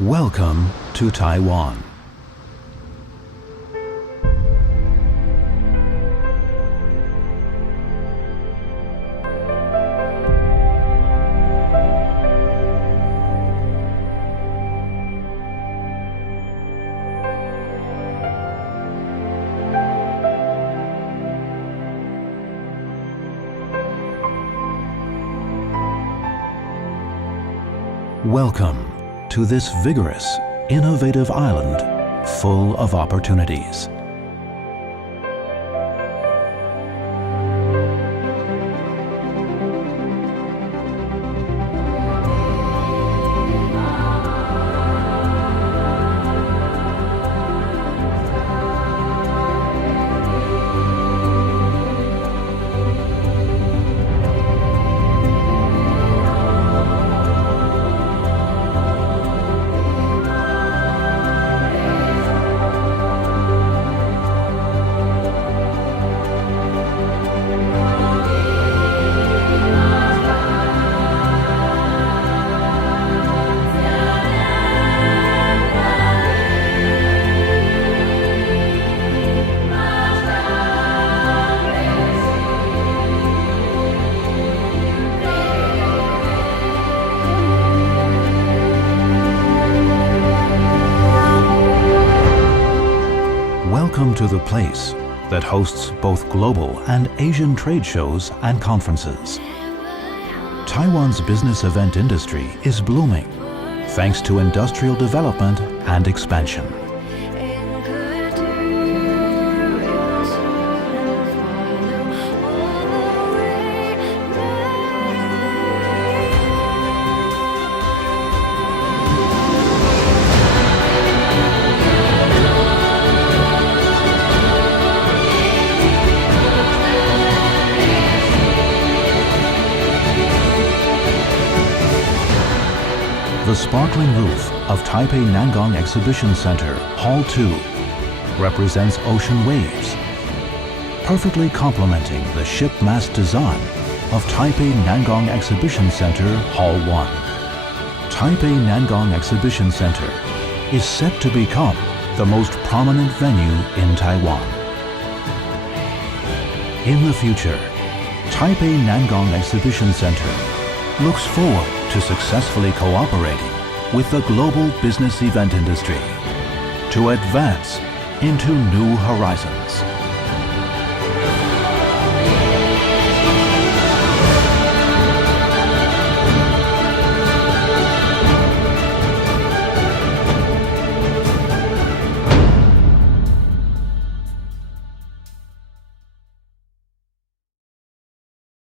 Welcome to Taiwan. Welcome to this vigorous, innovative island full of opportunities. Welcome to the place that hosts both global and Asian trade shows and conferences. Taiwan's business event industry is blooming thanks to industrial development and expansion. The sparkling roof of Taipei Nangang Exhibition Center, Hall 2, represents ocean waves, perfectly complementing the ship mast design of Taipei Nangang Exhibition Center, Hall 1. Taipei Nangang Exhibition Center is set to become the most prominent venue in Taiwan. In the future, Taipei Nangang Exhibition Center looks forward to successfully cooperating with the global business event industry to advance into new horizons.